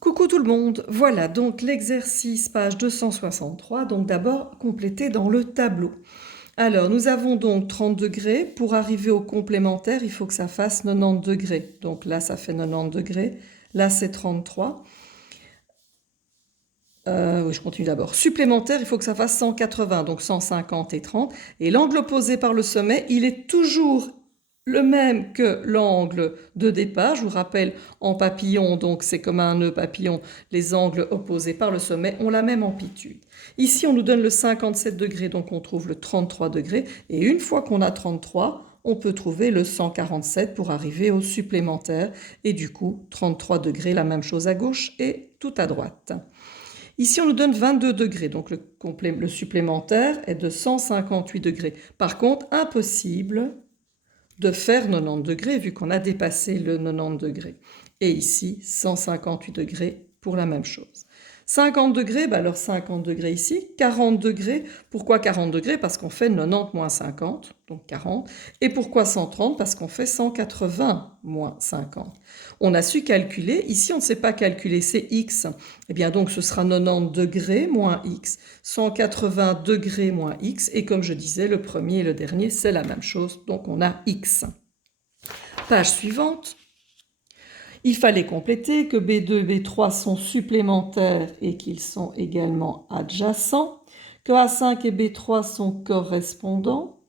Coucou tout le monde, voilà donc l'exercice page 263, donc d'abord complété dans le tableau. Alors nous avons donc 30 degrés, pour arriver au complémentaire il faut que ça fasse 90 degrés, donc là ça fait 90 degrés, là c'est 33. Oui, je continue d'abord. Supplémentaire, il faut que ça fasse 180, donc 150 et 30. Et l'angle opposé par le sommet, il est toujours le même que l'angle de départ. Je vous rappelle, en papillon, donc c'est comme un nœud papillon, les angles opposés par le sommet ont la même amplitude. Ici, on nous donne le 57 degrés, donc on trouve le 33 degrés. Et une fois qu'on a 33, on peut trouver le 147 pour arriver au supplémentaire. Et du coup, 33 degrés, la même chose à gauche et tout à droite. Ici, on nous donne 22 degrés, donc le supplémentaire est de 158 degrés. Par contre, impossible de faire 90 degrés vu qu'on a dépassé le 90 degrés. Et ici, 158 degrés pour la même chose. 50 degrés, alors 50 degrés ici. 40 degrés, pourquoi 40 degrés? Parce qu'on fait 90 moins 50, donc 40. Et pourquoi 130? Parce qu'on fait 180 moins 50. On a su calculer, ici on ne sait pas calculer, c'est x. Eh bien donc ce sera 90 degrés moins x, 180 degrés moins x. Et comme je disais, le premier et le dernier, c'est la même chose, donc on a x. Page suivante. Il fallait compléter que B2 et B3 sont supplémentaires et qu'ils sont également adjacents, que A5 et B3 sont correspondants,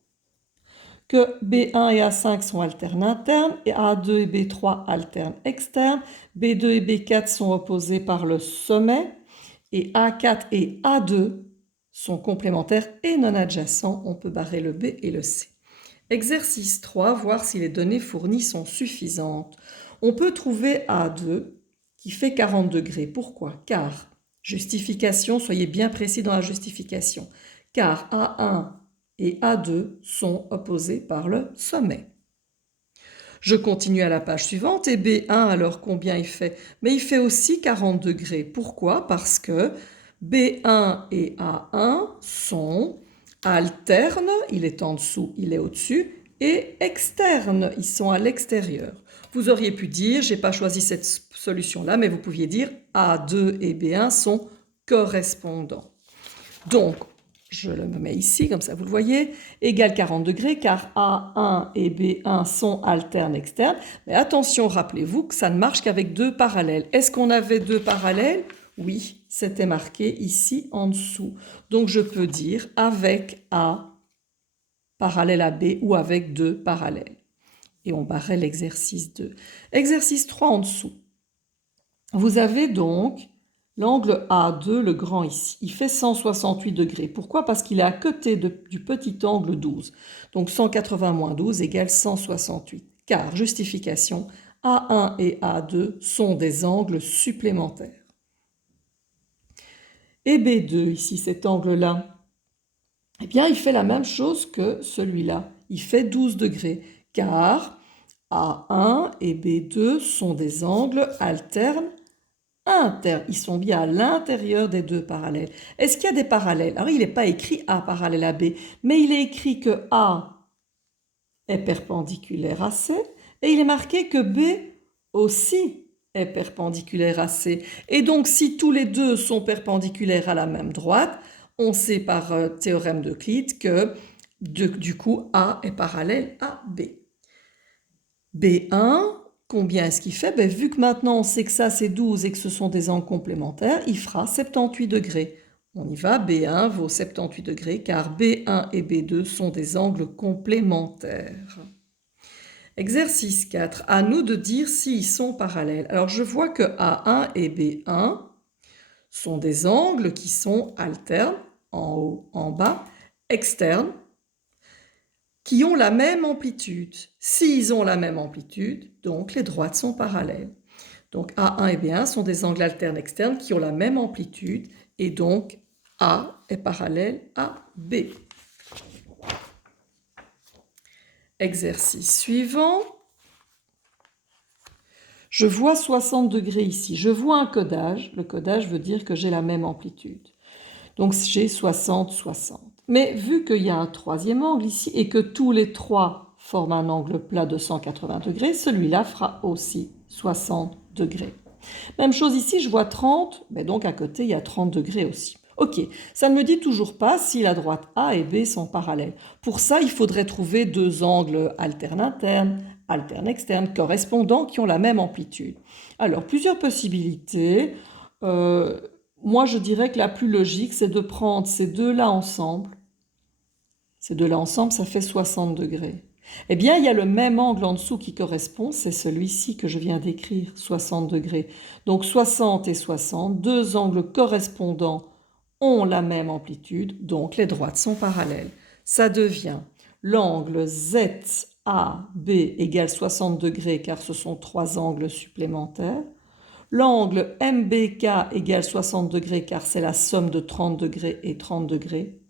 que B1 et A5 sont alternes internes, et A2 et B3 alternes externes, B2 et B4 sont opposés par le sommet, et A4 et A2 sont complémentaires et non adjacents. On peut barrer le B et le C. Exercice 3, voir si les données fournies sont suffisantes. On peut trouver A2 qui fait 40 degrés. Pourquoi? Car, justification, soyez bien précis dans la justification, car A1 et A2 sont opposés par le sommet. Je continue à la page suivante et B1, alors combien il fait? Mais il fait aussi 40 degrés. Pourquoi? Parce que B1 et A1 sont alternes, il est en dessous, il est au-dessus, et externes, ils sont à l'extérieur. Vous auriez pu dire, je n'ai pas choisi cette solution-là, mais vous pouviez dire A2 et B1 sont correspondants. Donc, je le mets ici, comme ça vous le voyez, égale 40 degrés, car A1 et B1 sont alternes externes. Mais attention, rappelez-vous que ça ne marche qu'avec deux parallèles. Est-ce qu'on avait deux parallèles? Oui, c'était marqué ici en dessous. Donc je peux dire avec A parallèle à B ou avec deux parallèles. Et on barrait l'exercice 2. Exercice 3 en dessous. Vous avez donc l'angle A2, le grand ici, il fait 168 degrés. Pourquoi? Parce qu'il est à côté du petit angle 12. Donc 180 moins 12 égale 168. Car, justification, A1 et A2 sont des angles supplémentaires. Et B2, ici, cet angle-là, eh bien, il fait la même chose que celui-là. Il fait 12 degrés, car A1 et B2 sont des angles alternes internes. Ils sont bien à l'intérieur des deux parallèles. Est-ce qu'il y a des parallèles? Alors, il n'est pas écrit A parallèle à B, mais il est écrit que A est perpendiculaire à C, et il est marqué que B aussi est perpendiculaire à C. Et donc, si tous les deux sont perpendiculaires à la même droite, on sait par théorème d'Euclide que du coup, A est parallèle à B. B1, combien est-ce qu'il fait? Vu que maintenant on sait que ça c'est 12 et que ce sont des angles complémentaires, il fera 78 degrés. On y va, B1 vaut 78 degrés car B1 et B2 sont des angles complémentaires. Exercice 4, à nous de dire s'ils sont parallèles. Alors je vois que A1 et B1 sont des angles qui sont alternes, en haut, en bas, externes, qui ont la même amplitude. S'ils ont la même amplitude, donc les droites sont parallèles. Donc A1 et B1 sont des angles alternes externes qui ont la même amplitude et donc A est parallèle à B. Exercice suivant. Je vois 60 degrés ici. Je vois un codage. Le codage veut dire que j'ai la même amplitude. Donc j'ai 60, 60. Mais vu qu'il y a un troisième angle ici et que tous les trois forment un angle plat de 180 degrés, celui-là fera aussi 60 degrés. Même chose ici, je vois 30, mais donc à côté, il y a 30 degrés aussi. Ok, ça ne me dit toujours pas si la droite A et B sont parallèles. Pour ça, il faudrait trouver deux angles alterne-interne, alterne-externe, correspondants qui ont la même amplitude. Alors, plusieurs possibilités. Moi, je dirais que la plus logique, c'est de prendre ces deux-là ensemble. Ces deux-là ensemble, ça fait 60 degrés. Eh bien, il y a le même angle en dessous qui correspond, c'est celui-ci que je viens d'écrire, 60 degrés. Donc 60 et 60, deux angles correspondants ont la même amplitude, donc les droites sont parallèles. Ça devient l'angle ZAB égale 60 degrés car ce sont trois angles supplémentaires. L'angle MBK égale 60 degrés car c'est la somme de 30 degrés et 30 degrés.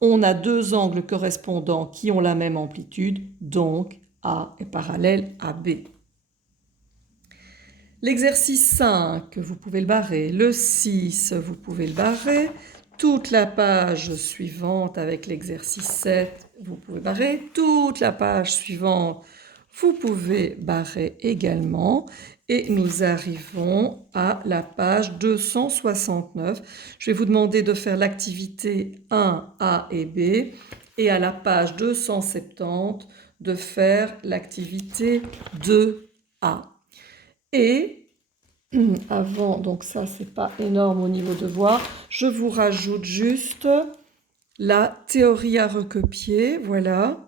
On a deux angles correspondants qui ont la même amplitude, donc A est parallèle à B. L'exercice 5, vous pouvez le barrer. Le 6, vous pouvez le barrer. Toute la page suivante avec l'exercice 7, vous pouvez barrer. Toute la page suivante, vous pouvez barrer également. Et nous arrivons à la page 269. Je vais vous demander de faire l'activité 1, A et B. Et à la page 270, de faire l'activité 2A. Et avant, donc ça c'est pas énorme au niveau devoir, je vous rajoute juste la théorie à recopier, voilà.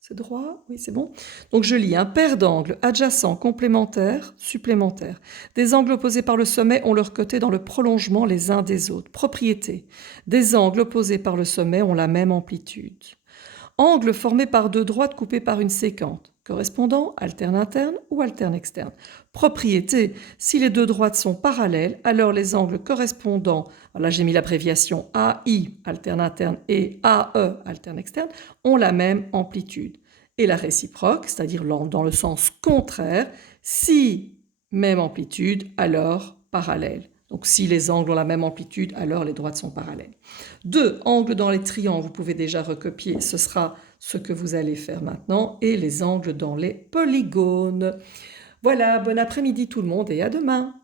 C'est droit? Oui, c'est bon. Donc je lis un paire d'angles adjacents, complémentaires, supplémentaires. Des angles opposés par le sommet ont leur côté dans le prolongement les uns des autres. Propriété. Des angles opposés par le sommet ont la même amplitude. Angle formé par deux droites coupées par une séquente. Correspondant, alterne-interne ou alterne-externe. Propriété, si les deux droites sont parallèles, alors les angles correspondants, là j'ai mis l'abréviation AI, alterne-interne, et AE, alterne-externe, ont la même amplitude. Et la réciproque, c'est-à-dire dans le sens contraire, si même amplitude, alors parallèle. Donc si les angles ont la même amplitude, alors les droites sont parallèles. 2. Angles dans les triangles, vous pouvez déjà recopier, ce sera ce que vous allez faire maintenant. Et les angles dans les polygones. Voilà, bon après-midi tout le monde et à demain.